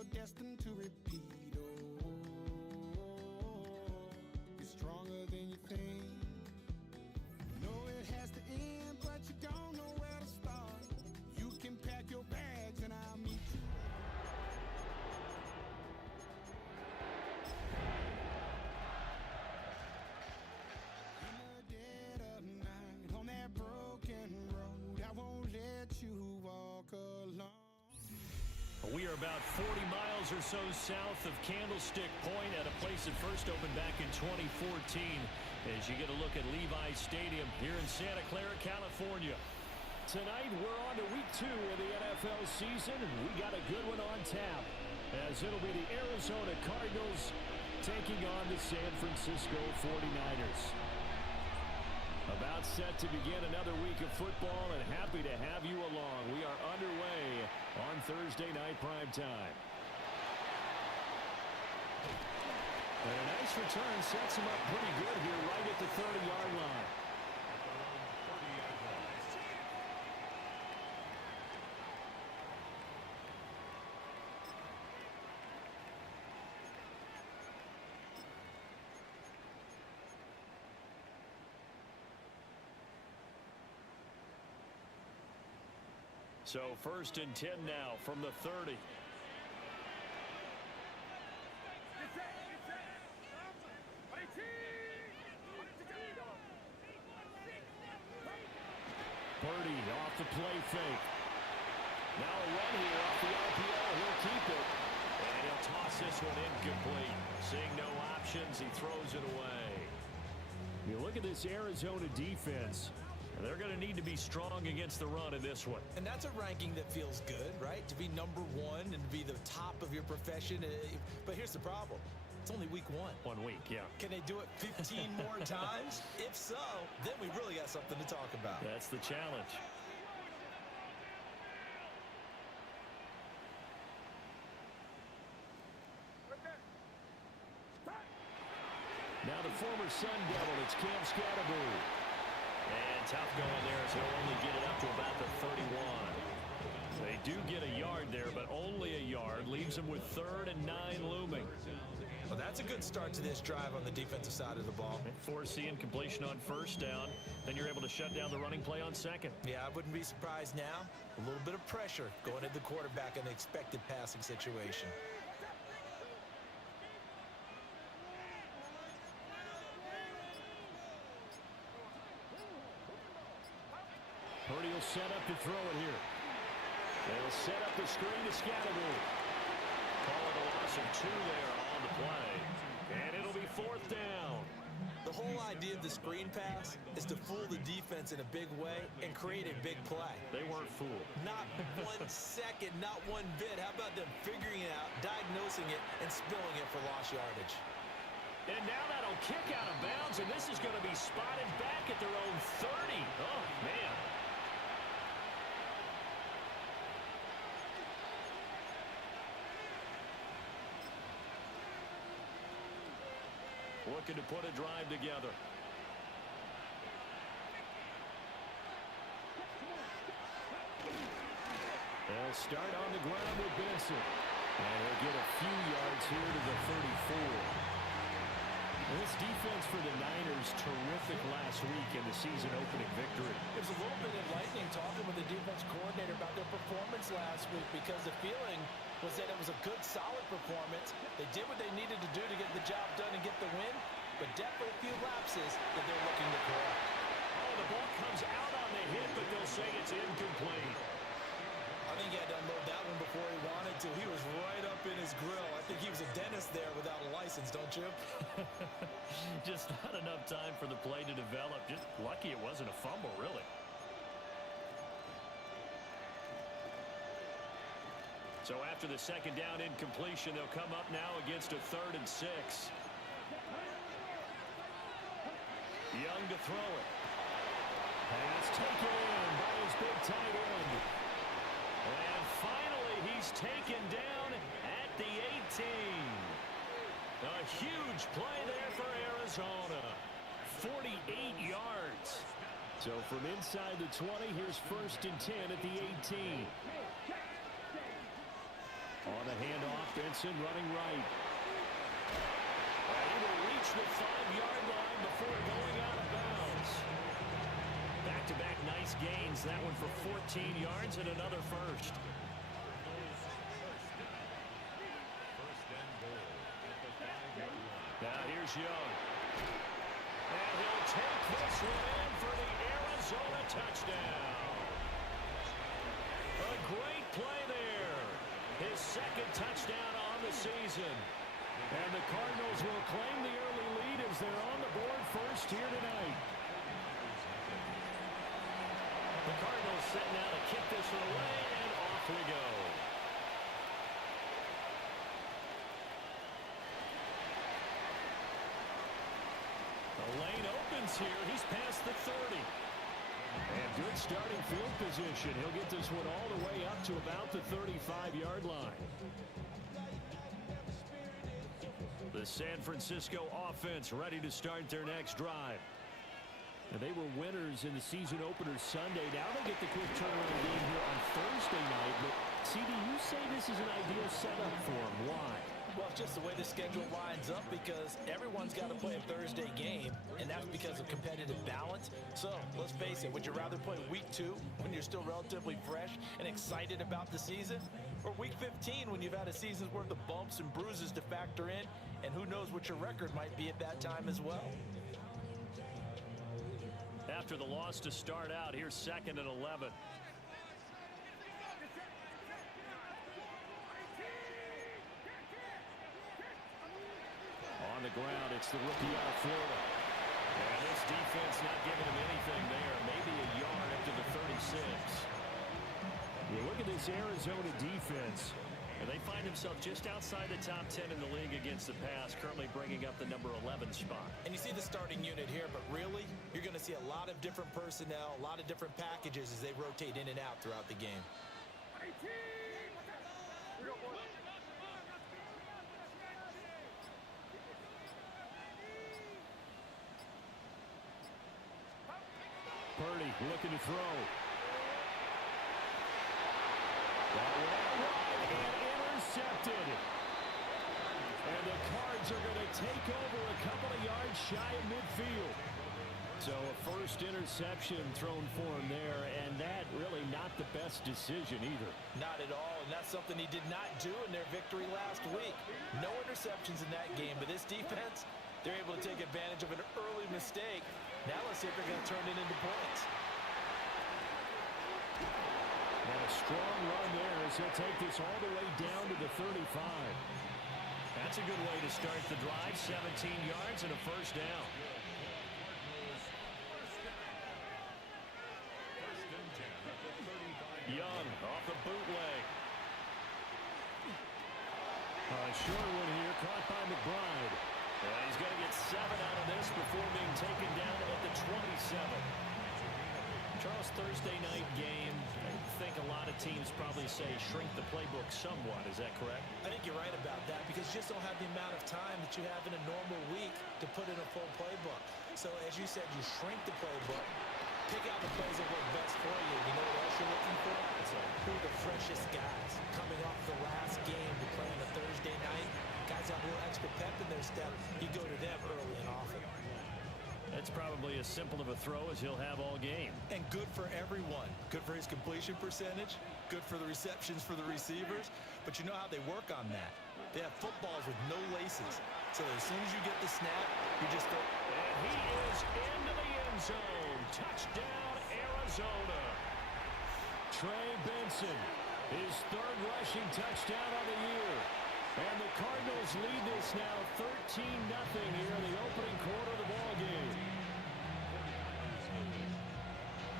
you're destined to repeat. Oh, you're stronger than you think. You know it has to end, but you don't know where to start. You can pack your bags and I'll meet you. In the dead of night, on that broken road, I won't let you walk alone. We are about 40 miles or so south of Candlestick Point at a place that first opened back in 2014 as you get a look at Levi's Stadium here in Santa Clara, California. Tonight we're on to week 2 of the NFL season, and we got a good one on tap as it'll be the Arizona Cardinals taking on the San Francisco 49ers. About set to begin another week of football, and happy to have you along. We are underway on Thursday night primetime. And a nice return sets him up pretty good here right at the 30-yard line. So 1st and 10 now from the 30. Purdy off the play fake. Now a run here off the RPO. He'll keep it. And he'll toss this one incomplete. Seeing no options, he throws it away. You look at this Arizona defense. They're going to need to be strong against the run in this one. And that's a ranking that feels good, right? To be number 1 and to be the top of your profession. But here's the problem. It's only week 1. 1 week, yeah. Can they do it 15 more times? If so, then we really got something to talk about. That's the challenge. Now the former Sun Devil, it's Cam Scatterbury. And tough going there as he'll only get it up to about the 31. They do get a yard there, but only a yard. Leaves them with 3rd and 9 looming. Well, that's a good start to this drive on the defensive side of the ball. Forcing completion on 1st down. Then you're able to shut down the running play on 2nd. Yeah, I wouldn't be surprised now. A little bit of pressure going at the quarterback in the expected passing situation. Purdy will set up to throw it here. They'll set up the screen to Scatterbury. Call it a loss of 2 there on the play. And it'll be 4th down. The whole idea of the screen pass is to fool the defense in a big way and create a big play. They weren't fooled. Not 1 second, not 1 bit. How about them figuring it out, diagnosing it, and spilling it for lost yardage? And now that'll kick out of bounds, and this is going to be spotted back at their own 30. Oh, man. Looking to put a drive together. They'll start on the ground with Benson. And he'll get a few yards here to the 34. This defense for the Niners, terrific last week in the season-opening victory. It was a little bit enlightening talking with the defense coordinator about their performance last week because the feeling was that it was a good, solid performance. They did what they needed to do to get the job done and get the win, but definitely a few lapses that they're looking to correct. Oh, the ball comes out on the hit, but they'll say it's incomplete. I think he had to unload that one before he wanted to. He was right up in his grill. I think he was a dentist there without a license, don't you? Just not enough time for the play to develop. Just lucky it wasn't a fumble, really. So after the 2nd down incompletion, they'll come up now against a 3rd and 6. Young to throw it. Pass taken in by his big tight end. And finally, he's taken down at the 18. A huge play there for Arizona. 48 yards. So from inside the 20, here's 1st and 10 at the 18. On the handoff, Benson running right. He will reach the 5-yard line before going out of bounds. Back-to-back nice gains. That one for 14 yards and another first. Now here's Young. And he'll take this one in for the Arizona touchdown. A great play there. His second touchdown on the season. And the Cardinals will claim the early lead as they're on the board first here tonight. The Cardinals set now to kick this one away, and off we go. The lane opens here. He's past the 30. And good starting field position. He'll get this one all the way up to about the 35-yard line. The San Francisco offense ready to start their next drive. Now, they were winners in the season opener Sunday. Now they get the quick turnaround game here on Thursday night. But, CD, you say this is an ideal setup for them. Why? Well, it's just the way the schedule lines up because everyone's got to play a Thursday game, and that's because of competitive balance. So, let's face it, would you rather play week 2 when you're still relatively fresh and excited about the season? Or week 15 when you've had a season's worth of bumps and bruises to factor in, and who knows what your record might be at that time as well? After the loss to start out, here's 2nd and 11. On the ground, it's the rookie out of Florida. And this defense not giving him anything there. Maybe a yard up to the 36. You look at this Arizona defense. And they find themselves just outside the top 10 in the league against the pass, currently bringing up the number 11 spot. And you see the starting unit here, but really, you're going to see a lot of different personnel, a lot of different packages as they rotate in and out throughout the game. Purdy looking to throw. That one out wide and intercepted. And the Cards are going to take over a couple of yards shy of midfield. So a first interception thrown for him there, and that really not the best decision either. Not at all, and that's something he did not do in their victory last week. No interceptions in that game, but this defense, they're able to take advantage of an early mistake. Now let's see if they're going to turn it into points. And a strong run there as he'll take this all the way down to the 35. That's a good way to start the drive. 17 yards and a first down. Young off the bootleg. A short one here caught by McBride. He's going to get 7 out of this before being taken down at the 27. Charles, Thursday night game, I think a lot of teams probably say shrink the playbook somewhat. Is that correct? I think you're right about that because you just don't have the amount of time that you have in a normal week to put in a full playbook. So as you said, you shrink the playbook, pick out the plays that work best for you. You know what else you're looking for? Who are the freshest guys coming off the last game to play on a Thursday night? Guys have a little extra pep in their step. You go to them early and often. That's probably as simple of a throw as he'll have all game. And good for everyone. Good for his completion percentage. Good for the receptions for the receivers. But you know how they work on that. They have footballs with no laces. So as soon as you get the snap, you just go. And he is into the end zone. Touchdown, Arizona. Trey Benson, his 3rd rushing touchdown of the year. And the Cardinals lead this now 13-0 here in the opening quarter of the ball game.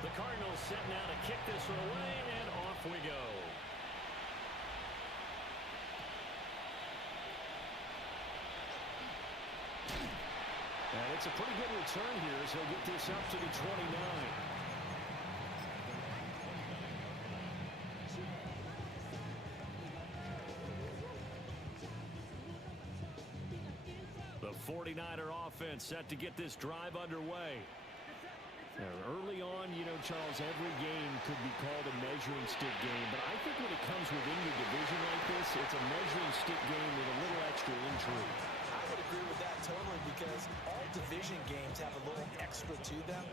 The Cardinals set now to kick this one away, and off we go. And it's a pretty good return here as he'll get this up to the 29. The 49er offense set to get this drive underway. Early on, Charles, every game could be called a measuring stick game, but I think when it comes within your division like this, it's a measuring stick game with a little extra intrigue. I would agree with that totally because all division games have a little extra to them.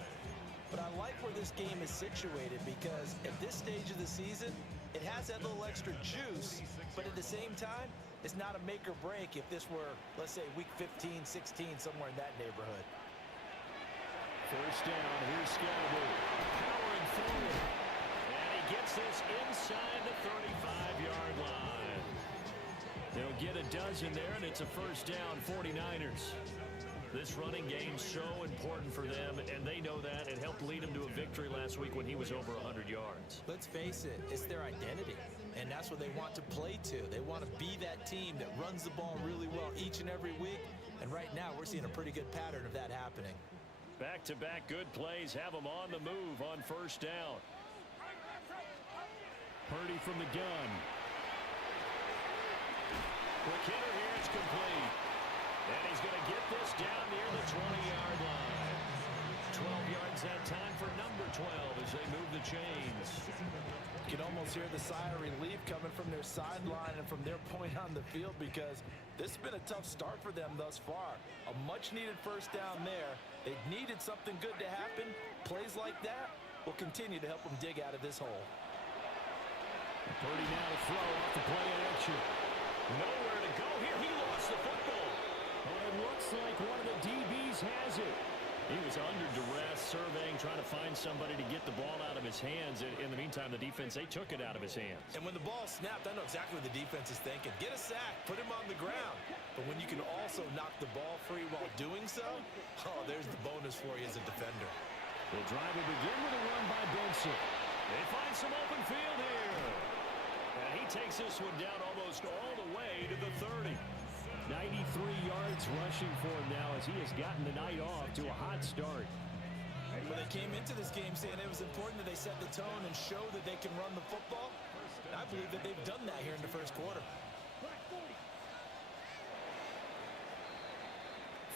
But I like where this game is situated because at this stage of the season, it has that little extra juice, but at the same time, it's not a make or break if this were, let's say, week 15, 16, somewhere in that neighborhood. First down, here's Scalaboo. Powering forward. And he gets this inside the 35-yard line. They'll get a dozen there, and it's a first down, 49ers. This running game's so important for them, and they know that. It helped lead them to a victory last week when he was over 100 yards. Let's face it, it's their identity, and that's what they want to play to. They want to be that team that runs the ball really well each and every week, and right now we're seeing a pretty good pattern of that happening. Back-to-back good plays have them on the move on first down. Purdy from the gun. Quick hitter here, it's complete. And he's going to get this down near the 20-yard line. 12 yards that time for number 12 as they move the chains. You can almost hear the sigh of relief coming from their sideline and from their point on the field because this has been a tough start for them thus far. A much-needed first down there. They needed something good to happen. Plays like that will continue to help them dig out of this hole. Purdy now to throw off the play action. Nowhere to go here. He lost the football. But it looks like one of the DBs has it. He was under duress, surveying, trying to find somebody to get the ball out of his hands. In the meantime, the defense, they took it out of his hands. And when the ball snapped, I know exactly what the defense is thinking. Get a sack, put him on the ground. But when you can also knock the ball free while doing so, oh, there's the bonus for you as a defender. The drive will begin with a run by Benson. They find some open field here. And he takes this one down almost all the way to the 30. 93 yards rushing for him now as he has gotten the night off to a hot start. When they came into this game saying it was important that they set the tone and show that they can run the football, I believe that they've done that here in the first quarter.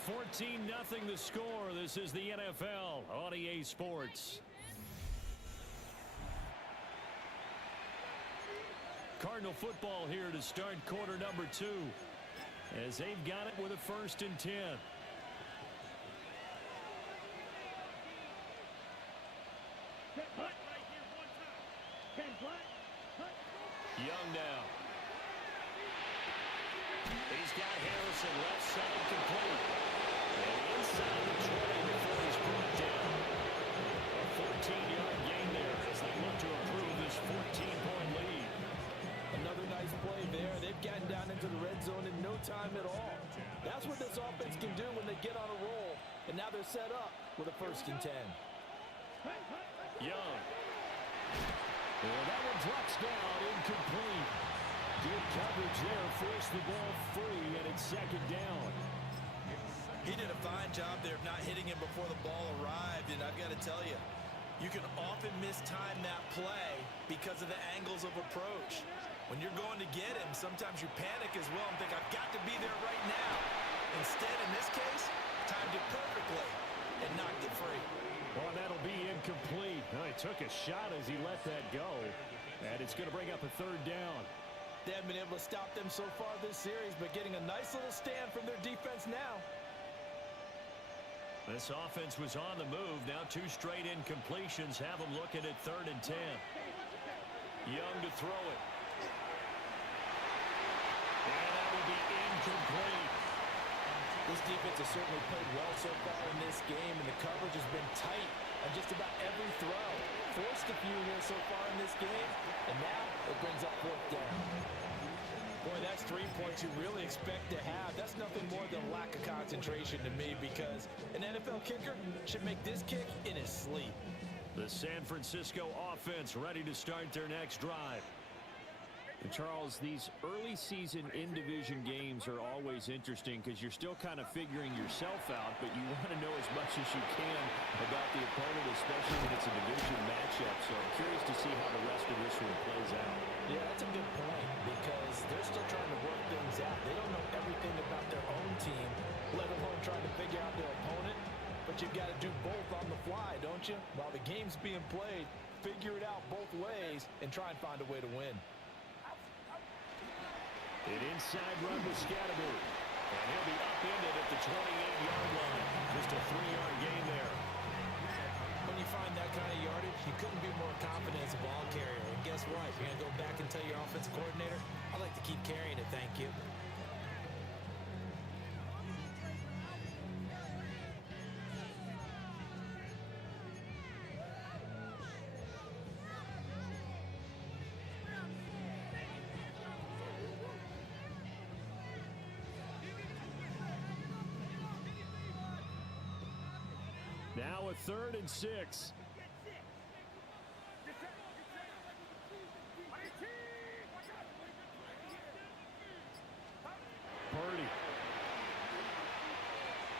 14-0 the score. This is the NFL on EA Sports. Cardinal football here to start quarter number 2. As they've got it with a 1st and 10. Young now. He's got Harrison left side complete. And inside the 20 before he's brought down. A 14-yard gain there as they look to improve this 14-point lead. Another nice play there. They've gotten down into the red zone in no time at all. That's what this offense can do when they get on a roll. And now they're set up with a 1st and 10. Young. Well, that one drops down, incomplete. Good coverage there, forced the ball free, and it's 2nd down. He did a fine job there of not hitting him before the ball arrived, and I've got to tell you, you can often mistime that play because of the angles of approach. When you're going to get him, sometimes you panic as well and think, I've got to be there right now. Instead, in this case, timed it perfectly and knocked it free. Well, that'll be incomplete. Well, he took a shot as he let that go, and it's going to bring up a 3rd down. They haven't been able to stop them so far this series, but getting a nice little stand from their defense now. This offense was on the move. Now 2 straight incompletions have them looking at 3rd and 10. Young to throw it. And that will be incomplete. This defense has certainly played well so far in this game, and the coverage has been tight on just about every throw. Forced a few here so far in this game, and now it brings up 4th down. Boy, that's 3 points you really expect to have. That's nothing more than lack of concentration to me because an NFL kicker should make this kick in his sleep. The San Francisco offense ready to start their next drive. And Charles, these early season in-division games are always interesting because you're still kind of figuring yourself out, but you want to know as much as you can about the opponent, especially when it's a division matchup. So I'm curious to see how the rest of this one plays out. Yeah, that's a good point because they're still trying to work things out. They don't know everything about their own team, let alone trying to figure out their opponent. But you've got to do both on the fly, don't you? While the game's being played, figure it out both ways and try and find a way to win. An inside run with Scatterby. And he'll be upended at the 28-yard line. Just a 3-yard gain there. When you find that kind of yardage, you couldn't be more confident as a ball carrier. And guess what? You're going to go back and tell your offensive coordinator, I like to keep carrying it, thank you. Now a 3rd and 6. Purdy.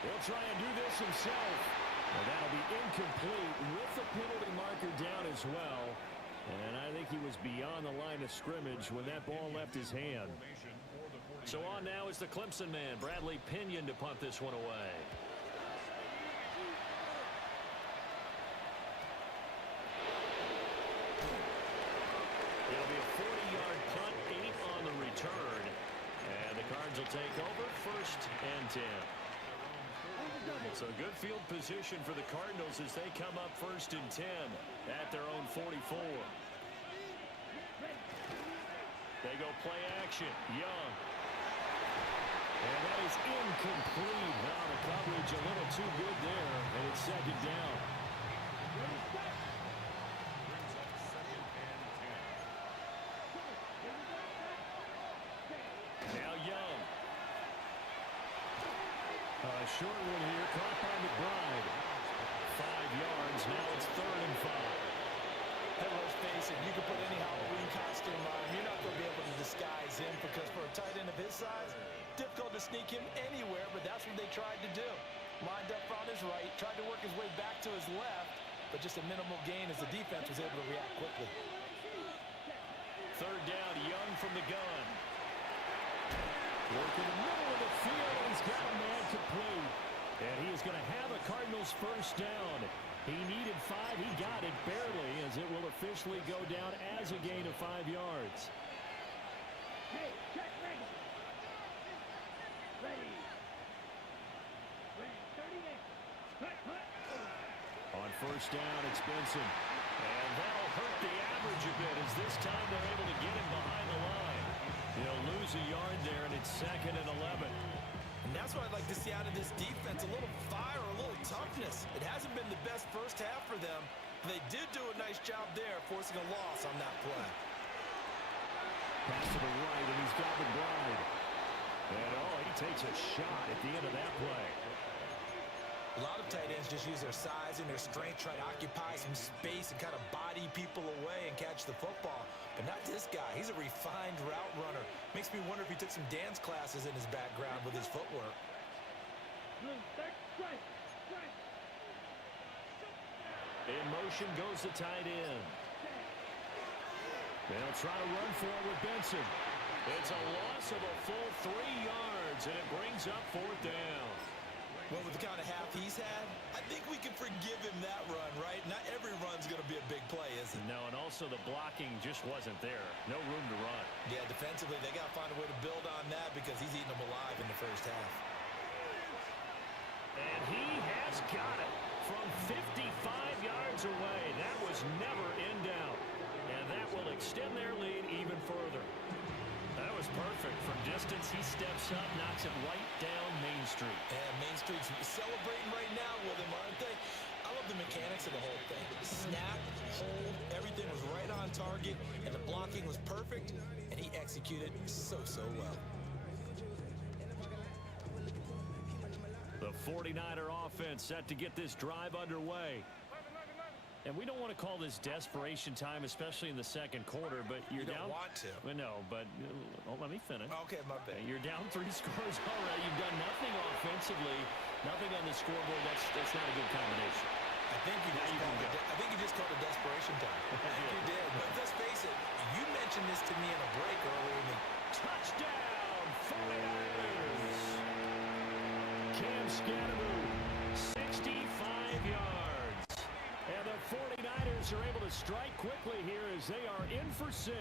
He'll try and do this himself. And that'll be incomplete with the penalty marker down as well. And I think he was beyond the line of scrimmage when that ball left his hand. So on now is the Clemson man, Bradley Pinion, to punt this one away. It'll be a 40-yard punt, 8 on the return. And the Cards will take over, 1st and 10. So good field position for the Cardinals as they come up 1st and 10 at their own 44. They go play action. Young. And that is incomplete. Now the coverage a little too good there, and it's 2nd down. Now Young. A short one here, caught by McBride. 5 yards, now it's 3rd and 5. Hey, let's face it, you can put any Halloween costume on him. You're not going to be able to disguise him because for a tight end of his size, difficult to sneak him anywhere, but that's what they tried to do. Lined up on his right, tried to work his way back to his left, but just a minimal gain as the defense was able to react quickly. 3rd down, Young from the gun. Work in the middle of the field. He's got a man complete. And he is going to have a Cardinals 1st down. He needed 5. He got it barely as it will officially go down as a gain of 5 yards. On 1st down, it's Benson. And that'll hurt the average a bit as this time they're able to get him behind the line. He'll lose a yard there, and it's 2nd and 11. And that's what I'd like to see out of this defense, a little fire, a little toughness. It hasn't been the best first half for them. They did do a nice job there, forcing a loss on that play. Pass to the right, and he's got McBride. And, he takes a shot at the end of that play. A lot of tight ends just use their size and their strength, try to occupy some space and kind of body people away and catch the football. But not this guy. He's a refined route runner. Makes me wonder if he took some dance classes in his background with his footwork. In motion goes the tight end. They'll try to run for it with Benson. It's a loss of a full 3 yards, and it brings up 4th down. Well, with the kind of half he's had, I think we can forgive him that run, right? Not every run's going to be a big play, is it? No, and also the blocking just wasn't there. No room to run. Yeah, defensively, they got to find a way to build on that because he's eating them alive in the first half. And he has got it from 55 yards away. That was never in doubt. And that will extend their lead even further. That was perfect. From distance, he steps up, knocks it right down Main Street. And Main Street's celebrating right now with him, aren't they? I love the mechanics of the whole thing. Snap, hold, everything was right on target, and the blocking was perfect, and he executed so well. The 49er offense set to get this drive underway. And we don't want to call this desperation time, especially in the second quarter, but you're down. You don't want to. Well, no, but let me finish. Okay, my bad. You're down 3 scores already. You've done nothing offensively, nothing on the scoreboard. That's not a good combination. I think you just called it desperation time. I think you did. But let's face it, you mentioned this to me in a break earlier in the touchdown 49ers. Cam Scatterby, 65 yards. And the 49ers are able to strike quickly here as they are in for 6.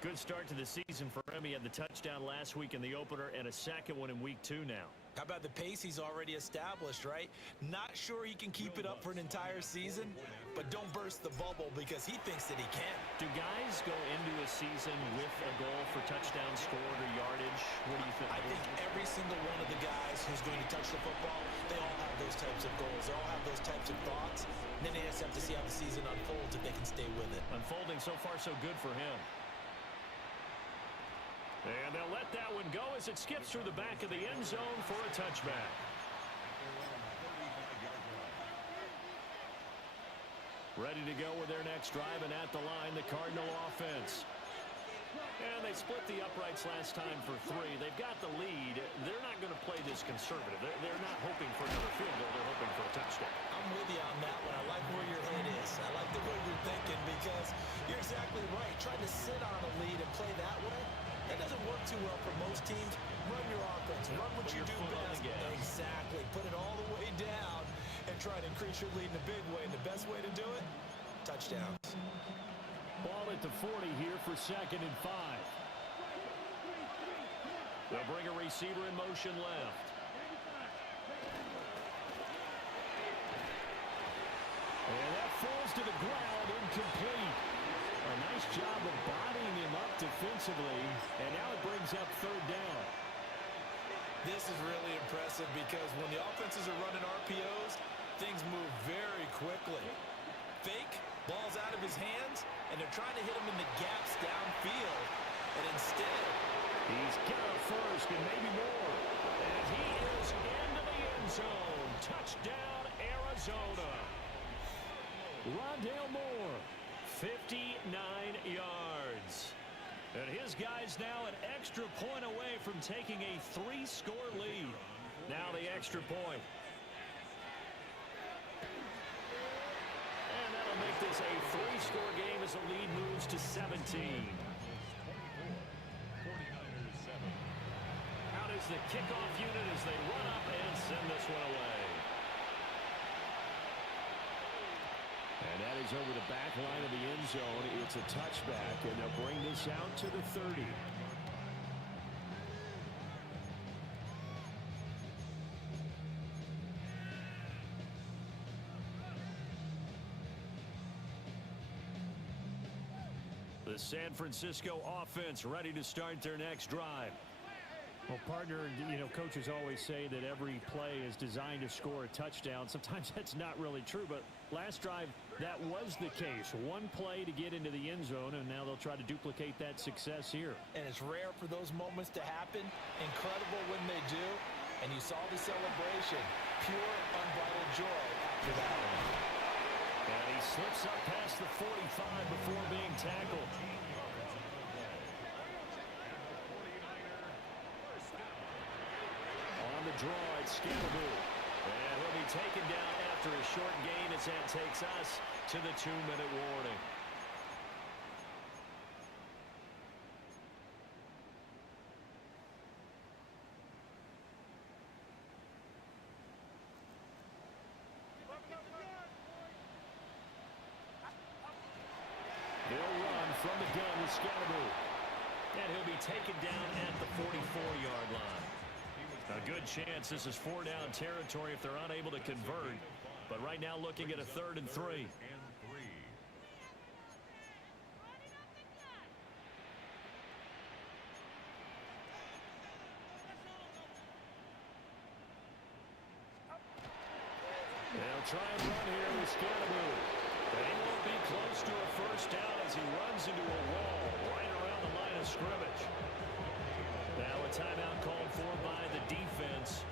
Good start to the season for him. He had the touchdown last week in the opener and a second one in week 2 now. How about the pace he's already established, right? Not sure he can keep it up for an entire season, but don't burst the bubble because he thinks that he can. Do guys go into a season with a goal for touchdowns scored or yardage? What do you think? I think every single one of the guys who's going to touch the football, they all have those types of goals. They all have those types of thoughts. And then they just have to see how the season unfolds if they can stay with it. Unfolding so far so good for him. And they'll let that one go as it skips through the back of the end zone for a touchback. Ready to go with their next drive, and at the line, the Cardinal offense. And they split the uprights last time for 3. They've got the lead. They're not going to play this conservative. They're not hoping for another field goal. They're hoping for a touchdown. I'm with you on that one. I like where your head is. I like the way you're thinking because you're exactly right. Trying to sit on a lead and play that way, that doesn't work too well for most teams. Run your offense. Run what you do best. Exactly. Put it all the way down and try to increase your lead in a big way. And the best way to do it, touchdowns. Ball at the 40 here for 2nd and 5. They'll bring a receiver in motion left. And that falls to the ground, incomplete. A nice job of bodying him up defensively, and now it brings up 3rd down. This is really impressive because when the offenses are running RPOs, things move very quickly. Fake, ball's out of his hands, and they're trying to hit him in the gaps downfield. And instead, he's got a first and maybe more. And he is into the end zone. Touchdown, Arizona. Rondale Moore, 59 yards. And his guys now an extra point away from taking a 3-score lead. Now the extra point. And that'll make this a 3-score game as the lead moves to 17. Out is the kickoff unit as they run up and send this one away. And that is over the back line of the end zone. It's a touchback, and they'll bring this out to the 30. The San Francisco offense ready to start their next drive. Well, partner, you know, coaches always say that every play is designed to score a touchdown. Sometimes that's not really true, but last drive, that was the case. One play to get into the end zone, and now they'll try to duplicate that success here. And it's rare for those moments to happen. Incredible when they do. And you saw the celebration. Pure, unbridled joy after that one. And he slips up past the 45 before being tackled. On the draw, it's Scalaboo. And he'll be taken down after a short gain as that takes us to the 2-minute warning. They'll run from the gun with Scalaboo. And he'll be taken down at the 44-yard line. A good chance this is 4-down territory if they're unable to convert. But right now looking at a 3rd and 3. They'll try and run here with Scalaboo. But he won't be close to a first down as he runs into a wall right around the line of scrimmage. Now a timeout called for by the defense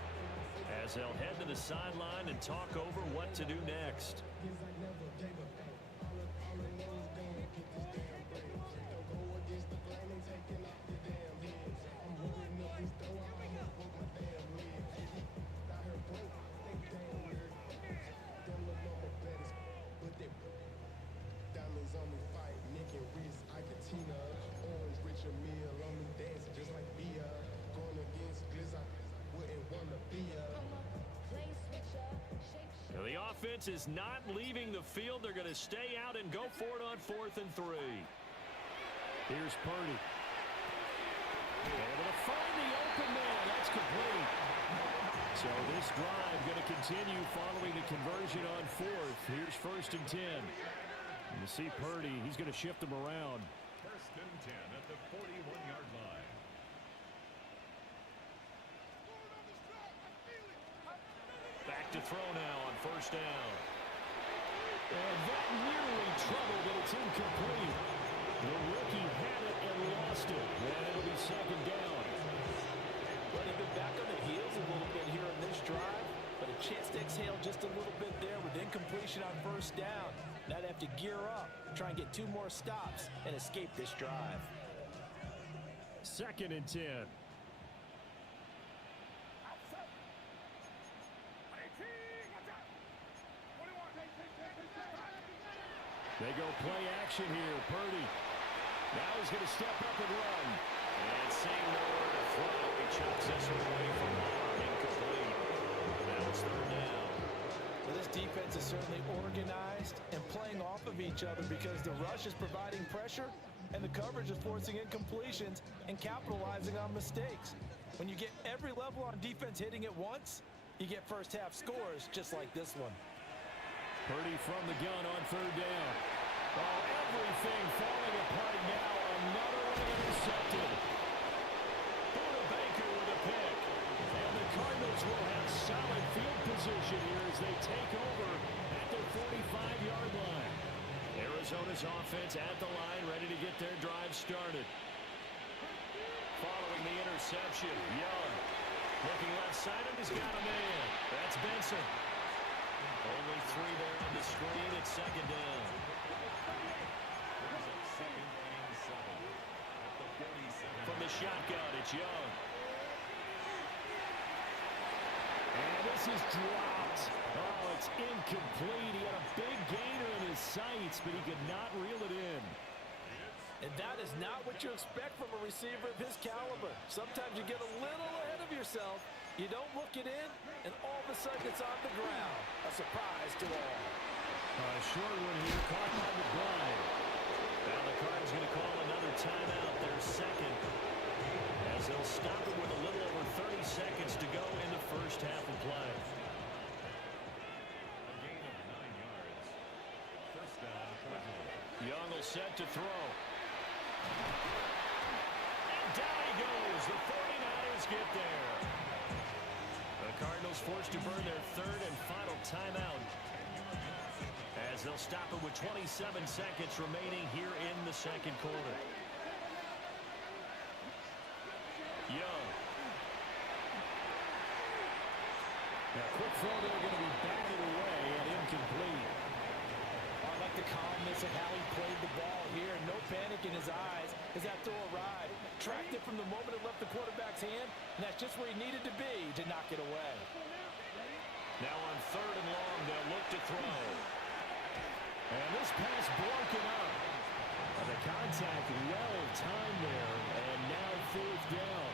as they'll head to the sideline and talk over what to do next. Play switcher, shake offense is not leaving the field. They're going to stay out and go for it on 4th and 3. Here's Purdy. Able to find the open man. That's complete. So this drive going to continue following the conversion on 4th. Here's 1st and 10. And you see Purdy, he's going to shift them around. 1st and 10 at the 41-yard line. Back to throw now on 1st down. And that nearly troubled, but it's incomplete. The rookie had it and lost it. And it'll be 2nd down. Well, they've been back on their heels a little bit here in this drive, but a chance to exhale just a little bit there with incompletion on 1st down. Now they have to gear up, try and get 2 more stops, and escape this drive. 2nd and 10. They go play action here. Purdy. Now he's going to step up and run. And seeing nowhere to throw, he chucks this one away from home. Incomplete. Now it's 3rd down. Well, this defense is certainly organized and playing off of each other because the rush is providing pressure and the coverage is forcing incompletions and capitalizing on mistakes. When you get every level on defense hitting at once, you get first-half scores just like this one. Purdy from the gun on 3rd down. Oh, everything falling apart now. Another one intercepted. Buda Baker with a pick. And the Cardinals will have solid field position here as they take over at their 45-yard line. Arizona's offense at the line, ready to get their drive started. Following the interception, Young. Looking left side, and he's got a man. That's Benson. Only 3 there on the screen. It's 2nd down. From the shotgun, it's Young. And this is dropped. Oh, it's incomplete. He had a big gainer in his sights, but he could not reel it in. And that is not what you expect from a receiver of his caliber. Sometimes you get a little ahead of yourself. You don't look it in, and all of a sudden it's on the ground. A surprise to all. Short one here, caught by the blind. Now the Cardinals going to call another timeout, their 2nd. As they'll stop it with a little over 30 seconds to go in the first half of play. A gain of 9 yards. 1st down, Cardinals. Young will set to throw. And down he goes. The 49ers get there. The Cardinals forced to burn their 3rd and final timeout as they'll stop it with 27 seconds remaining here in the 2nd quarter. Young. Now, quick throw there, going to be batted away and incomplete. I like the calmness of how he played the ball here. No panic in his eyes as that throw arrived. Tracked it from the moment it left the quarterback's hand, and that's just where he needed to be to knock it away. Now on 3rd and long, they'll look to throw. And this pass broken up. The contact well timed there, and now 4th down.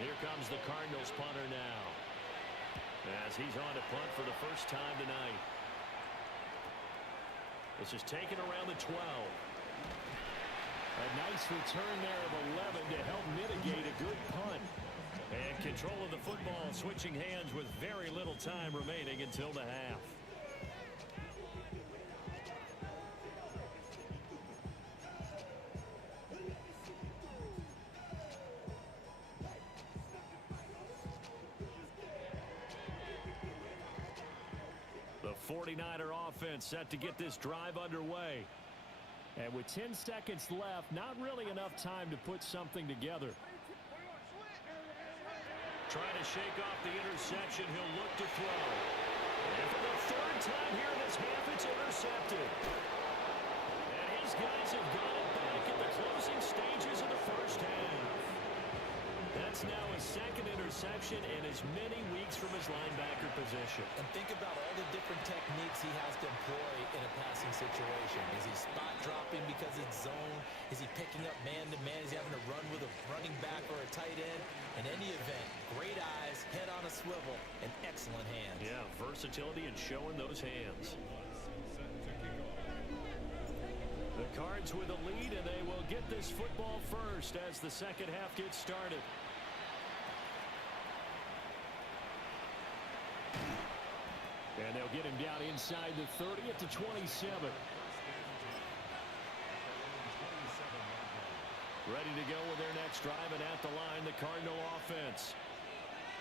Here comes the Cardinals punter now, as he's on to punt for the first time tonight. This is taken around the 12. A nice return there of 11 to help mitigate a good punt. And control of the football switching hands with very little time remaining until the half. The 49er offense set to get this drive underway. And with 10 seconds left, not really enough time to put something together. Trying to shake off the interception, he'll look to throw. And for the 3rd time here in this half, it's intercepted. And his guys have got it back at the closing stages of the first half. That's now his 2nd interception in as many weeks from his linebacker position. And think about all the different techniques he has to employ in a passing situation. Is he spot dropping because it's zone? Is he picking up man-to-man? Is he having to run with a running back or a tight end? In any event, great eyes, head on a swivel, and excellent hands. Yeah, versatility and showing those hands. The Cards with a lead, and they will get this football first as the second half gets started. And they'll get him down inside the 30 at the 27. Ready to go with their next drive, and at the line, the Cardinal offense.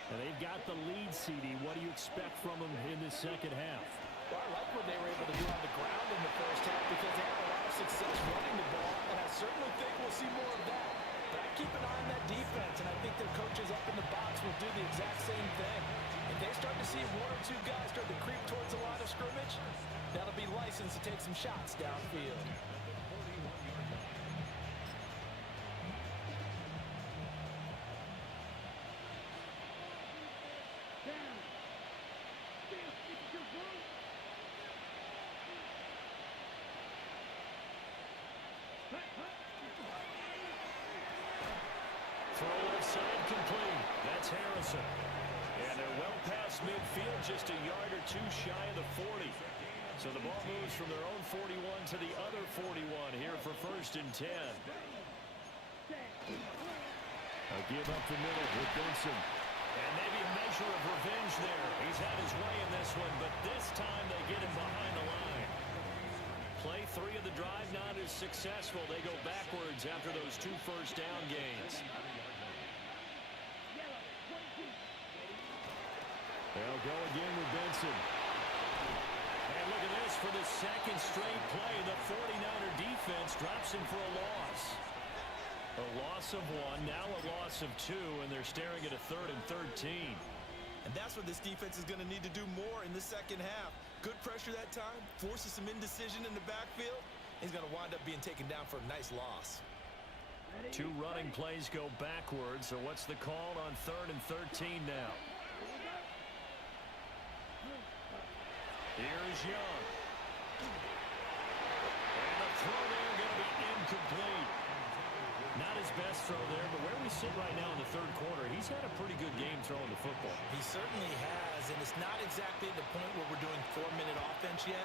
And they've got the lead, CD. What do you expect from them in this second half? Well, I like what they were able to do on the ground in the first half because they had a lot of success running the ball, and I certainly think we'll see more of that. But I keep an eye on that defense, and I think their coaches up in the box will do the exact same thing. If they start to see one or two guys start to creep towards the line of scrimmage, that'll be license to take some shots downfield. Throw left side complete. That's Harrison. And they're well past midfield, just a yard or two shy of the 40. So the ball moves from their own 41 to the other 41 here for 1st and 10. A give up the middle with Benson. And maybe a measure of revenge there. He's had his way in this one, but this time they get him behind the line. Play 3 of the drive not as successful. They go backwards after those 2 first down gains. They'll go again with Benson. And look at this for the second straight play. The 49er defense drops him for a loss. A loss of 1, now a loss of 2, and they're staring at a 3rd and 13. And that's what this defense is going to need to do more in the second half. Good pressure that time, forces some indecision in the backfield. He's going to wind up being taken down for a nice loss. 2 running plays go backwards, so what's the call on 3rd and 13 now? Here's Young. And the throw there going to be incomplete. Not his best throw there, but where we sit right now in the 3rd quarter, he's had a pretty good game throwing the football. He certainly has, and it's not exactly the point where we're doing 4-minute offense yet,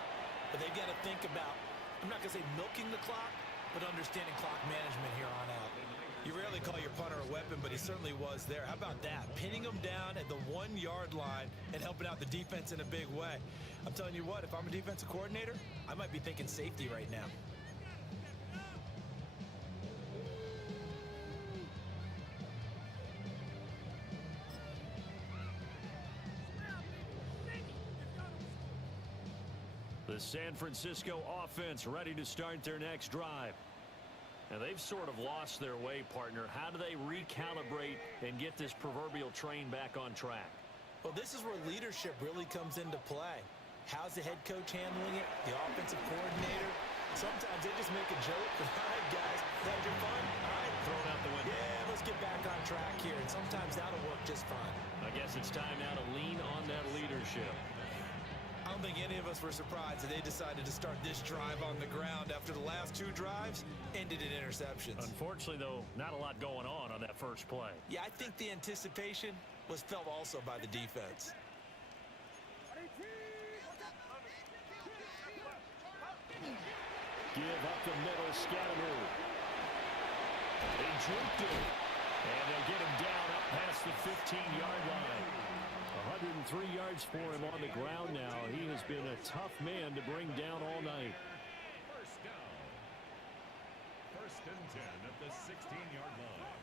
but they've got to think about, I'm not going to say milking the clock, but understanding clock management here on out. You rarely call your punter a weapon, but he certainly was there. How about that? Pinning him down at the 1-yard line and helping out the defense in a big way. I'm telling you what, if I'm a defensive coordinator, I might be thinking safety right now. The San Francisco offense ready to start their next drive. And they've sort of lost their way, partner. How do they recalibrate and get this proverbial train back on track? Well, this is where leadership really comes into play. How's the head coach handling it? The offensive coordinator? Sometimes they just make a joke. All right, guys, had your fun? All right, throw it out the window. Yeah, let's get back on track here. And sometimes that'll work just fine. I guess it's time now to lean on that leadership. I don't think any of us were surprised that they decided to start this drive on the ground after the last 2 drives ended in interceptions. Unfortunately, though, not a lot going on that first play. Yeah, I think the anticipation was felt also by the defense. Give up the middle, Scatteroo. They juked him. And they'll get him down up past the 15-yard line. 103 yards for him on the ground now. He has been a tough man to bring down all night. First down. 1st and 10 at the 16-yard line.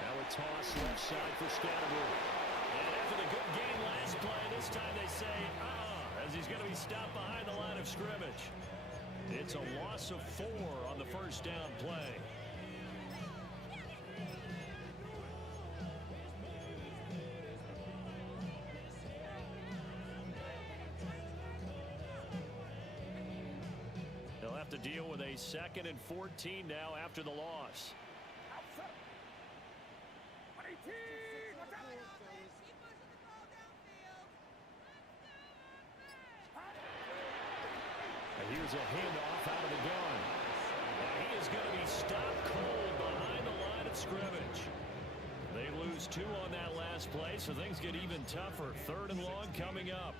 Now a toss left side for Scatteroo. And after the good game last play, this time they say, as he's going to be stopped behind the line of scrimmage. It's a loss of 4 on the first down play. They'll have to deal with a 2nd and 14 now after the loss. And here's a handoff out of the gun. And he is going to be stopped cold behind the line of scrimmage. They lose 2 on that last play, so things get even tougher. 3rd and long coming up.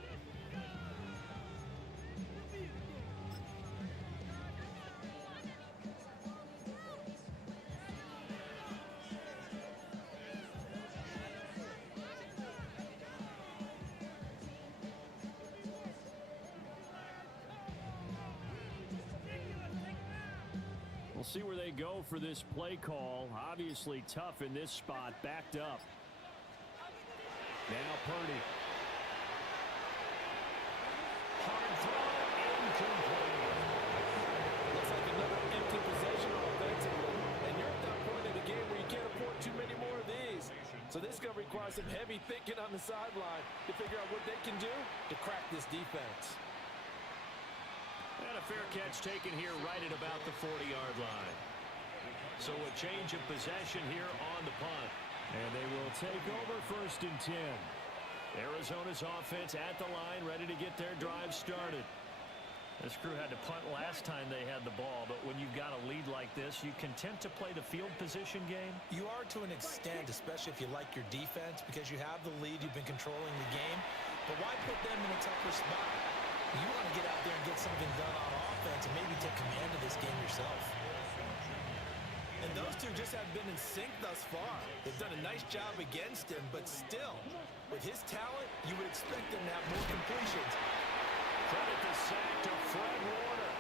See where they go for this play call. Obviously tough in this spot, backed up. Now Purdy. Hard throw, incomplete. Looks like another empty possession offensively. And you're at that point in the game where you can't afford too many more of these. So this is going to require some heavy thinking on the sideline to figure out what they can do to crack this defense. And a fair catch taken here right at about the 40-yard line. So a change of possession here on the punt. And they will take over 1st and 10. Arizona's offense at the line, ready to get their drive started. This crew had to punt last time they had the ball, but when you've got a lead like this, you content to play the field position game? You are to an extent, especially if you like your defense, because you have the lead, you've been controlling the game. But why put them in a tougher spot? You want to get out there and get something done on offense and maybe take command of this game yourself. And those two just have been in sync thus far. They've done a nice job against him, but still, with his talent, you would expect him to have more completions. Credit the sack to Fred Warner.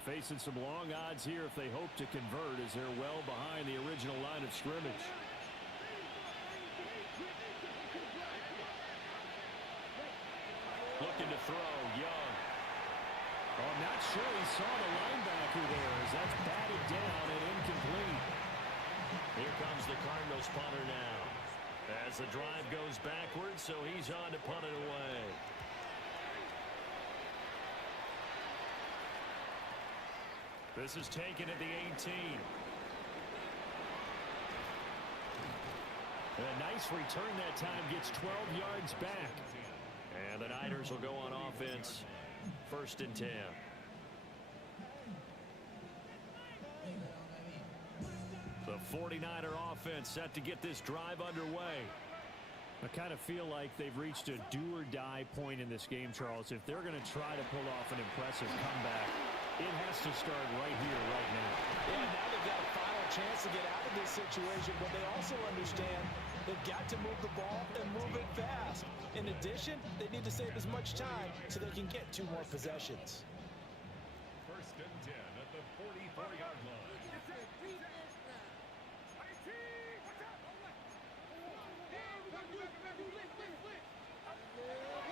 Facing some long odds here if they hope to convert, as they're well behind the original line of scrimmage. Looking to throw, Young. Oh, I'm not sure he saw the linebacker there, as that's batted down and incomplete. Here comes the Cardinals punter now, as the drive goes backwards, so he's on to punt it away. This is taken at the 18. A nice return that time, gets 12 yards back. And the Niners will go on offense. 1st and 10. The 49er offense set to get this drive underway. I kind of feel like they've reached a do-or-die point in this game, Charles. If they're going to try to pull off an impressive comeback, it has to start right here, right now. Yeah, now they've got a final chance to get out of this situation, but they also understand they've got to move the ball and move it fast. In addition, they need to save as much time so they can get 2 more possessions. 1st and 10 at the 44-yard line.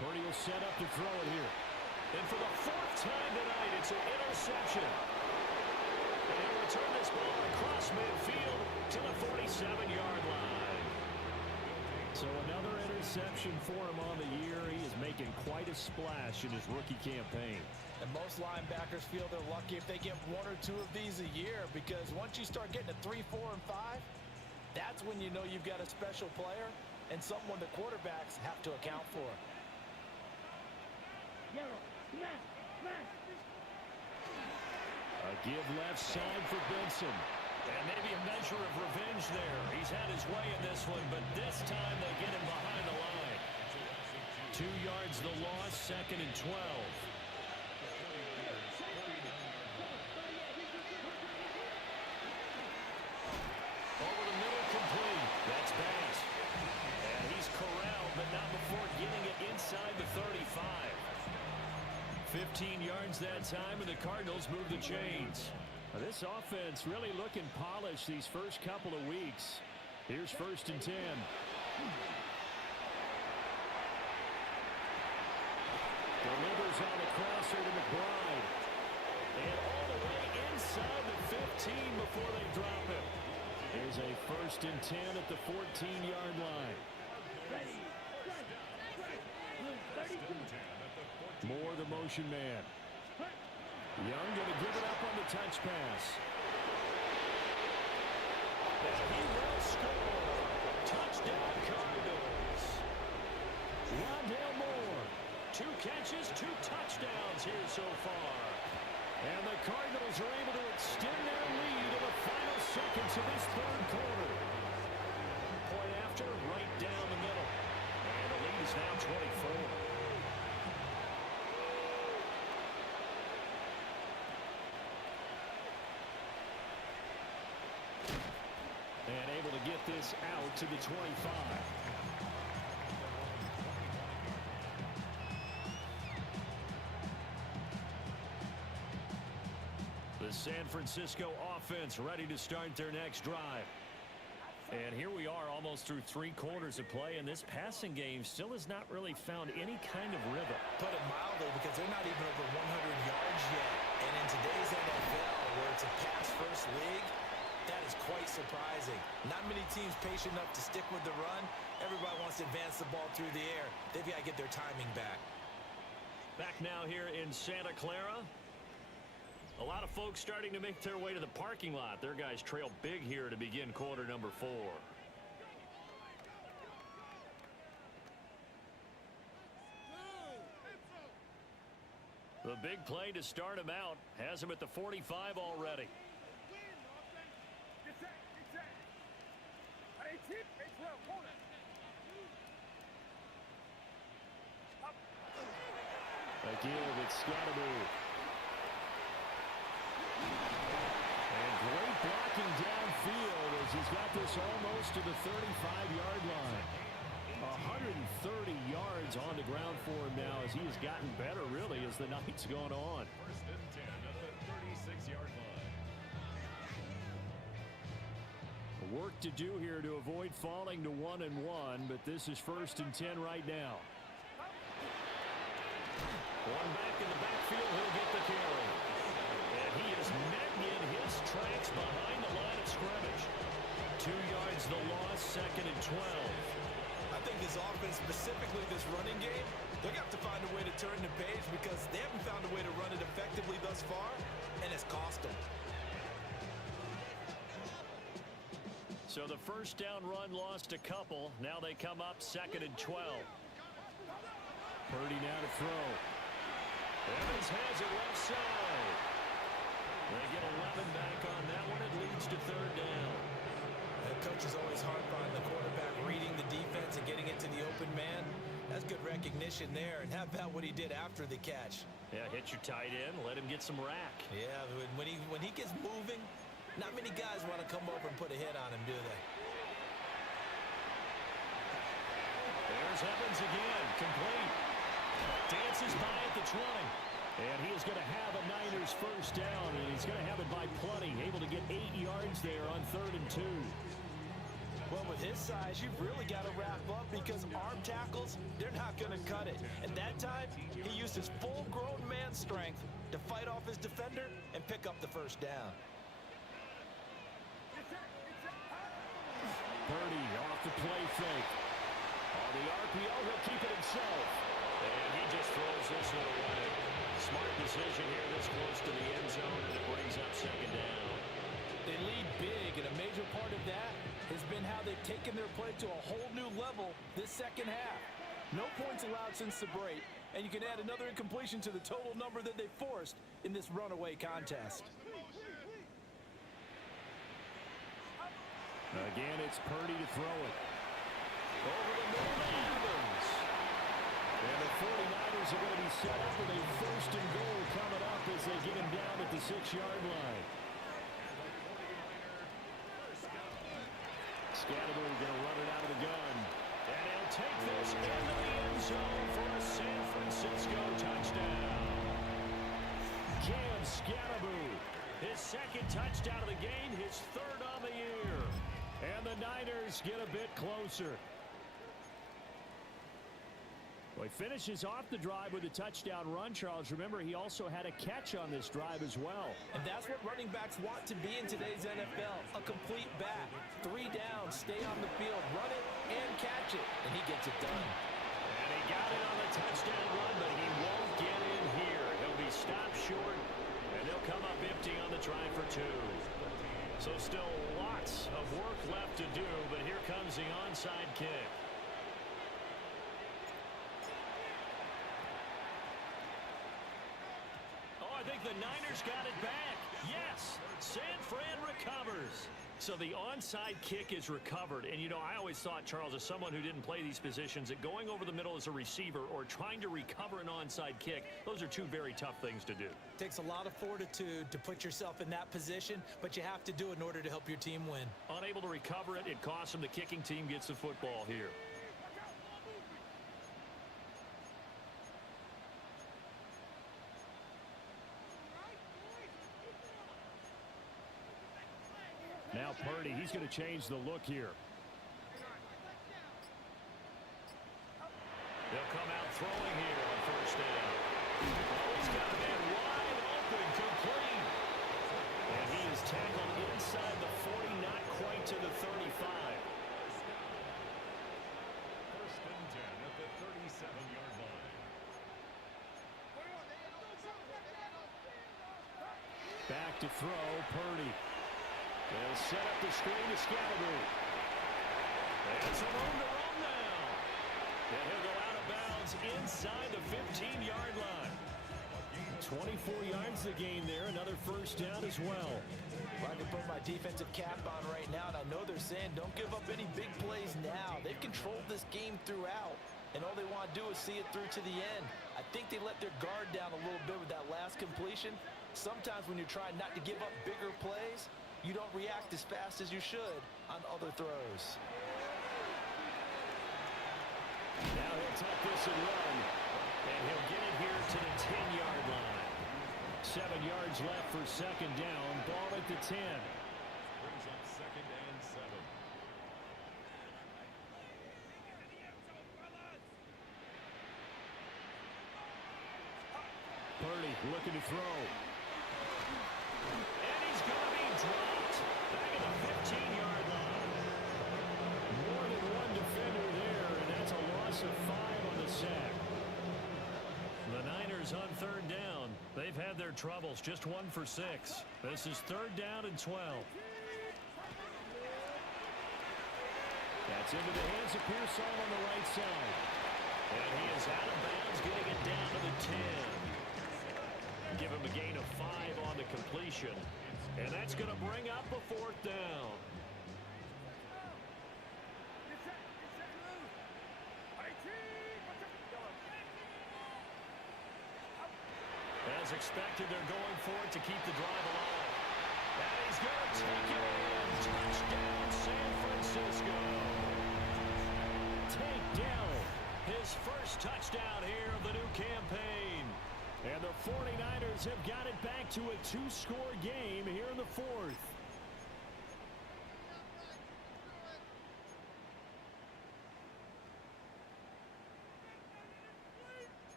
Purdy will set up to throw it here. And for the 4th time tonight, it's an interception. And he'll return this ball across midfield to the 47-yard line. So another interception for him on the year. He is making quite a splash in his rookie campaign. And most linebackers feel they're lucky if they get 1 or 2 of these a year, because once you start getting to 3, 4, and 5, that's when you know you've got a special player and someone the quarterbacks have to account for. A give left side for Benson. And maybe a measure of revenge there. He's had his way in this one, but this time they get him behind the line. 2 yards the loss, 2nd and 12. Over the middle, complete. That's Bass. And he's corralled, but not before getting it inside the 35. 15 yards that time, and the Cardinals move the chains. This offense really looking polished these first couple of weeks. Here's 1st and 10. Delivers on the crosser to McBride. And all the way inside the 15 before they drop him. Here's a 1st and 10 at the 14-yard line. Moore, the motion man. Young going to give it up on the touch pass. And he will score. Touchdown, Cardinals. Rondale Moore. 2 catches, 2 touchdowns here so far. And the Cardinals are able to extend their lead in the final seconds of this 3rd quarter. Point after, right down the middle. And the lead is now 24. And able to get this out to the 25. The San Francisco offense ready to start their next drive. And here we are almost through 3 quarters of play, and this passing game still has not really found any kind of rhythm. Put it mildly, because they're not even over 100 yards yet. And in today's NFL, where it's a pass-first league, that is quite surprising. Not many teams patient enough to stick with the run. Everybody wants to advance the ball through the air. They've got to get their timing back. Back now here in Santa Clara. A lot of folks starting to make their way to the parking lot. Their guys trail big here to begin quarter number 4. The big play to start him out has him at the 45 already. Again, it's Scottaboo. And great blocking downfield as he's got this almost to the 35-yard line. 130 yards on the ground for him now as he has gotten better, really, as the night's gone on. 1st and 10 at the 36-yard line. Work to do here to avoid falling to 1-1, but this is 1st and 10 right now. One back in the backfield, he'll get the carry. And he is met in his tracks behind the line of scrimmage. 2 yards the loss, 2nd and 12. I think this offense, specifically this running game, they're going to have to find a way to turn the page because they haven't found a way to run it effectively thus far, and it's cost them. So the 1st down run lost a couple. Now they come up 2nd and 12. Purdy now to throw. Evans has it left side. They get 11 back on that one. It leads to 3rd down. The coach is always hard on the quarterback reading the defense and getting it to the open man. That's good recognition there. And how about what he did after the catch? Yeah, hit your tight end, let him get some rack. Yeah, when he gets moving, not many guys want to come over and put a hit on him, do they? There's Evans again, complete. Dances by at the 20. And he is going to have a Niners 1st down, and he's going to have it by plenty. Able to get 8 yards there on 3rd and 2. Well, with his size, you've really got to wrap up because arm tackles, they're not going to cut it. And that time, he used his full-grown man strength to fight off his defender and pick up the 1st down. Purdy off the play fake. On the RPO, he'll keep it himself. And he just throws this one away. Smart decision here this close to the end zone, and it brings up 2nd down. They lead big, and a major part of that has been how they've taken their play to a whole new level this 2nd half. No points allowed since the break, and you can add another incompletion to the total number that they forced in this runaway contest. Again, it's Purdy to throw it. Over the middle to Evans. And the 49ers are going to be set up with a 1st and goal coming up as they get him down at the 6-yard line. Scatterby going to run it out of the gun. And he'll take this into the end zone for a San Francisco touchdown. Cam Scatterby, his 2nd touchdown of the game, his 3rd on the year. And the Niners get a bit closer. Well, he finishes off the drive with a touchdown run, Charles. Remember, he also had a catch on this drive as well. And that's what running backs want to be in today's NFL, a complete back. 3 down, stay on the field, run it, and catch it. And he gets it done. And he got it on the touchdown run, but he won't get in here. He'll be stopped short, and they'll come up empty on the try for 2. So still lots of work left to do, but here comes the onside kick. I think the Niners got it back. Yes, San Fran recovers. So the onside kick is recovered. And, you know, I always thought, Charles, as someone who didn't play these positions, that going over the middle as a receiver or trying to recover an onside kick, those are 2 very tough things to do. Takes a lot of fortitude to put yourself in that position, but you have to do it in order to help your team win. Unable to recover it, it costs them. The kicking team gets the football here. Now Purdy, he's going to change the look here. They'll come out throwing here on first down. Oh, he's got a man wide open, complete. And he is tackled inside the 40, not quite to the 35. First and 10 at the 37-yard line. Back to throw, Purdy. They'll set up the screen to Scalabry. And some room to run now. And he'll go out of bounds inside the 15-yard line. 24 yards to gain there. Another first down as well. I can put my defensive cap on right now, and I know they're saying don't give up any big plays now. They've controlled this game throughout, and all they want to do is see it through to the end. I think they let their guard down a little bit with that last completion. Sometimes when you're trying not to give up bigger plays, you don't react as fast as you should on other throws. Now he'll tuck this and run. And he'll get it here to the 10-yard line. 7 yards left for second down. Ball at the 10. Brings up second and 7. Purdy looking to throw. And he's going to be dropped. Back at the 15-yard line. More than one defender there, and that's a loss of 5 on the sack. The Niners on third down. They've had their troubles. Just 1 for 6. This is third down and 12. That's into the hands of Pearsall on the right side. And he is out of bounds, getting it down to the 10. Give him a gain of 5 on the completion. And that's going to bring up a 4th down. As expected, they're going for it to keep the drive alive. And he's going to take it in. Touchdown, San Francisco. Take down his first touchdown here of the new campaign. And the 49ers have got it back to a 2-score game here in the 4th.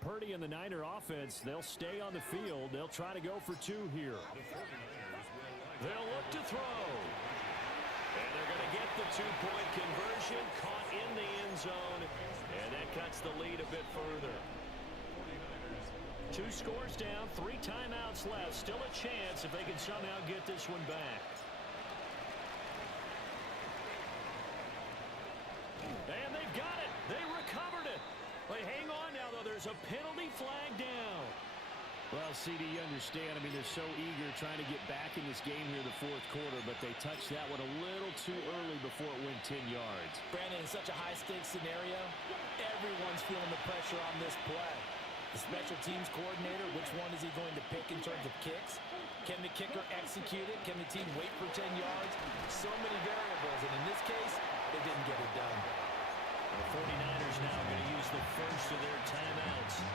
Purdy and the Niner offense, they'll stay on the field. They'll try to go for 2 here. They'll look to throw. And they're going to get the 2-point conversion, caught in the end zone, and that cuts the lead a bit further. 2 scores down, 3 timeouts left. Still a chance if they can somehow get this one back. And they've got it. They recovered it. They hang on now, though. There's a penalty flag down. Well, CD, you understand. I mean, they're so eager trying to get back in this game here in the 4th quarter, but they touched that one a little too early before it went 10 yards. Brandon, in such a high-stakes scenario, everyone's feeling the pressure on this play. The special teams coordinator, which one is he going to pick in terms of kicks? Can the kicker execute it? Can the team wait for 10 yards? So many variables, and in this case, they didn't get it done. The 49ers now going to use the first of their timeouts.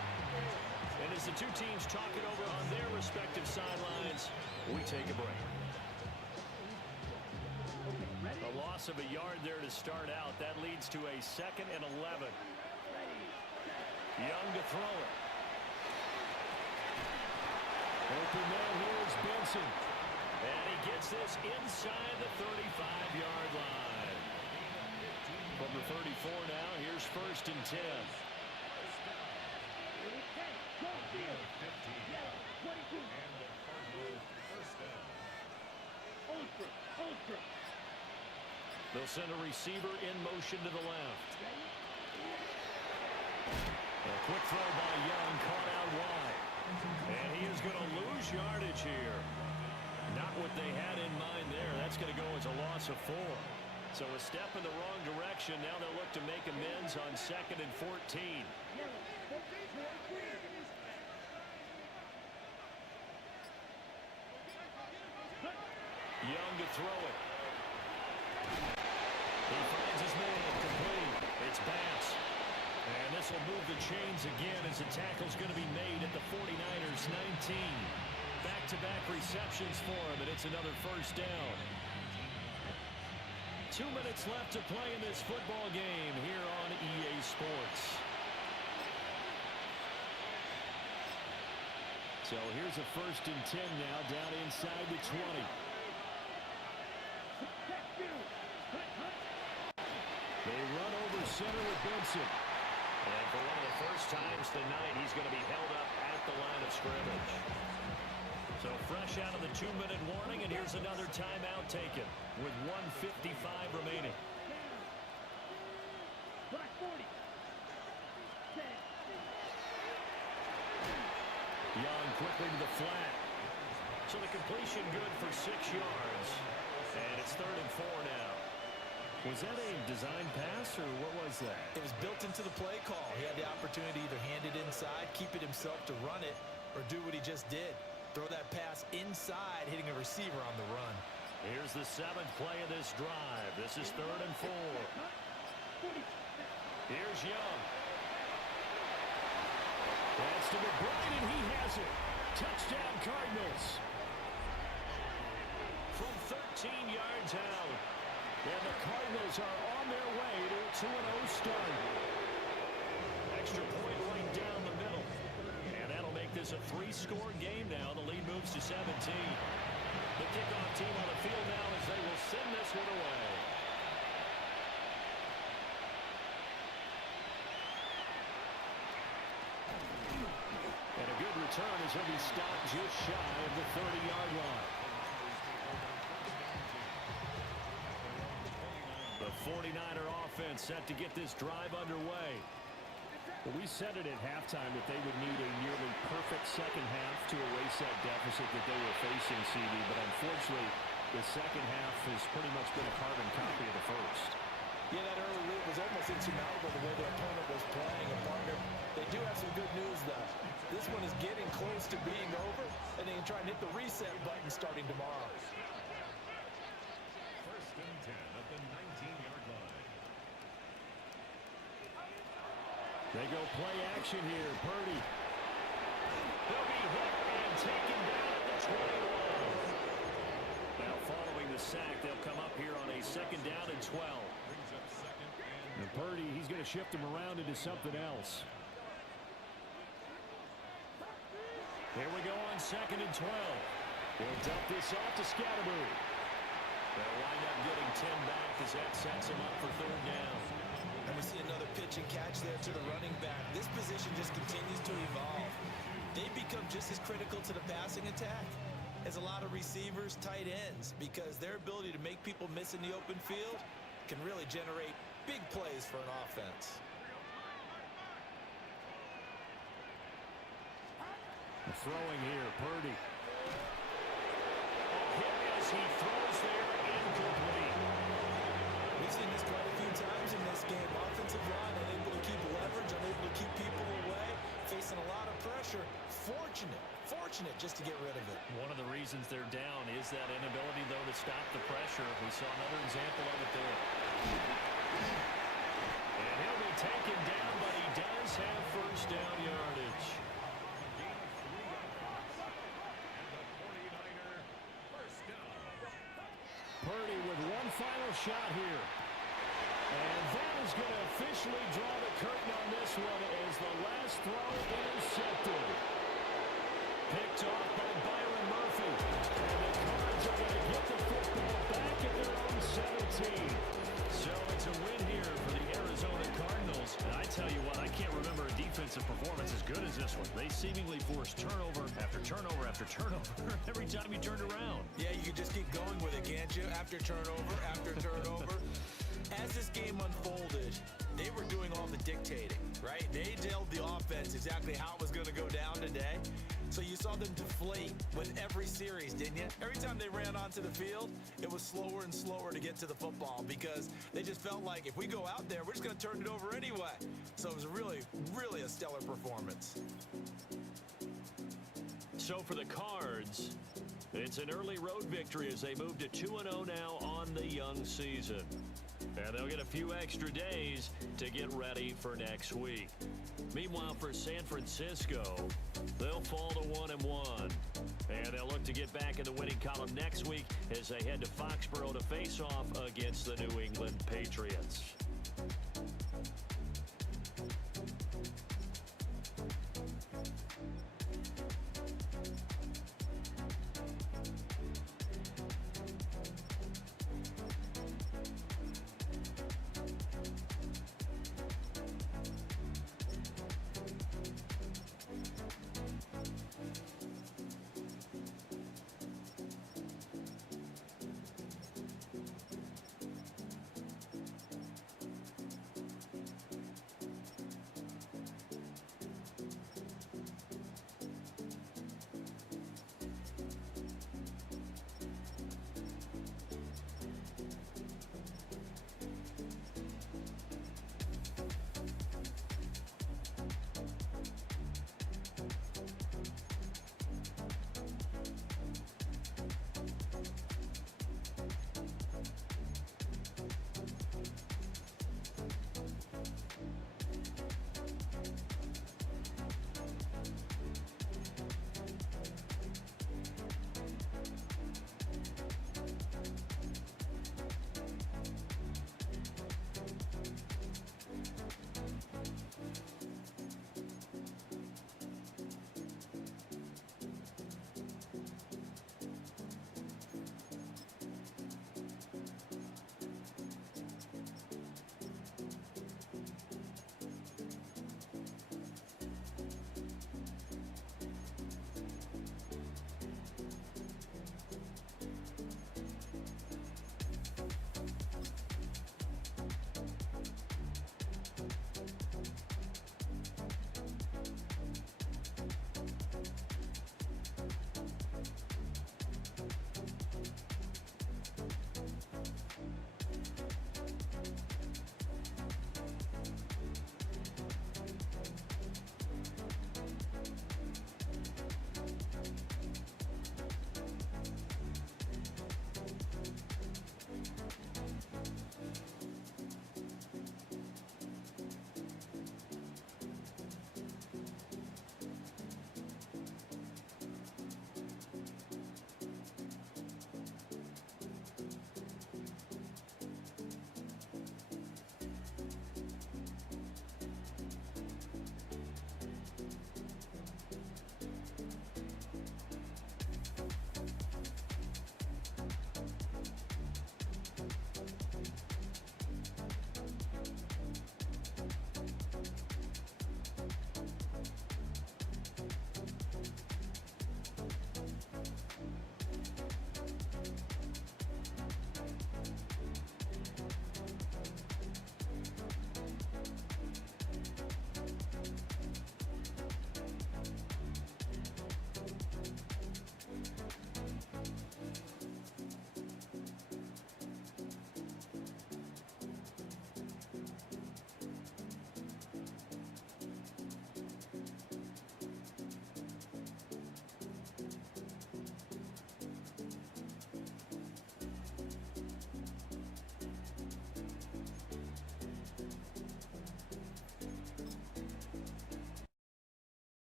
As the two teams talk it over on their respective sidelines, we take a break. A loss of a yard there to start out. That leads to a 2nd and 11. Young to throw it. Open man here is Benson. And he gets this inside the 35-yard line. From the 34 now, here's 1st and 10. They'll send a receiver in motion to the left. A quick throw by Young, caught out wide. And he is going to lose yardage here. Not what they had in mind there. That's going to go as a loss of 4. So a step in the wrong direction. Now they'll look to make amends on 2nd and 14. Young to throw it. He finds his man, complete. It's Bass. And this will move the chains again as the tackle's going to be made at the 49ers 19. Back-to-back receptions for him, and it's another 1st down. 2 minutes left to play in this football game here on EA Sports. So here's a 1st and 10 now, down inside the 20. They run over center with Benson. And for one of the first times tonight, he's going to be held up at the line of scrimmage. So fresh out of the 2-minute warning, and here's another timeout taken with 1:55 remaining. Young quickly to the flat. So the completion good for 6 yards. And it's 3rd and 4 now. Was that a design pass, or what was that? It was built into the play call. He had the opportunity to either hand it inside, keep it himself to run it, or do what he just did. Throw that pass inside, hitting a receiver on the run. Here's the 7th play of this drive. This is 3rd and 4. Here's Young. That's to McBride, and he has it. Touchdown, Cardinals. From 13 yards out. And the Cardinals are on their way to a 2-0 start. Extra point right down the middle. And that'll make this a 3-score game now. The lead moves to 17. The kickoff team on the field now as they will send this one away. And a good return as he'll be stopped just shy of the 30-yard line. The 49er offense set to get this drive underway. Well, we said it at halftime that they would need a nearly perfect second half to erase that deficit that they were facing, CD, but unfortunately, the second half has pretty much been a carbon copy of the first. Yeah, that early lead was almost insurmountable the way their opponent was playing. And partner, they do have some good news, though. This one is getting close to being over, and they can try and hit the reset button starting tomorrow. 1st and 10 at the 19-yard line. They go play action here. Purdy. He'll be hit and taken down at the 21. Now following the sack, they'll come up here on a 2nd down and 12. Brings up 2nd and Purdy, he's going to shift him around into something else. Here we go on 2nd and 12. He'll dump this off to Scatterbury. They'll wind up getting 10 back as that sets him up for 3rd down. And we see another pitch and catch there to the running back. This position just continues to evolve. They become just as critical to the passing attack as a lot of receivers, tight ends, because their ability to make people miss in the open field can really generate big plays for an offense. Throwing here, Purdy. Hit as he throws there, incomplete. We've seen this quite a few times in this game. Offensive line unable to keep leverage, unable to keep people away, facing a lot of pressure. Fortunate just to get rid of it. One of the reasons they're down is that inability, though, to stop the pressure. We saw another example of it there. And he'll be taken down, but he does have 1st down yardage. shot here. And that is going to officially draw the curtain on this one as the last throw intercepted. Picked off by Byron Murphy. And the Cards are going to get the football back at their own 17. So it's a win here for the Arizona Cardinals. And I tell you what, I can't remember a defensive performance as good as this one. They seemingly forced turnover after turnover after turnover every time you turned around. Yeah, you can just keep going with it, can't you? After turnover, after turnover. As this game unfolded, they were doing all the dictating, right? They told the offense exactly how it was going to go down today. So you saw them deflate with every series, didn't you? Every time they ran onto the field, it was slower and slower to get to the football because they just felt like if we go out there, we're just going to turn it over anyway. So it was really, really a stellar performance. So for the Cards, it's an early road victory as they move to 2-0 now on the young season. And they'll get a few extra days to get ready for next week. Meanwhile, for San Francisco, they'll fall to 1-1. And they'll look to get back in the winning column next week as they head to Foxborough to face off against the New England Patriots.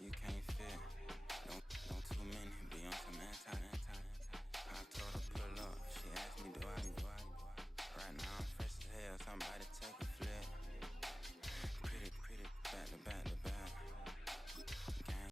You can't Yeah.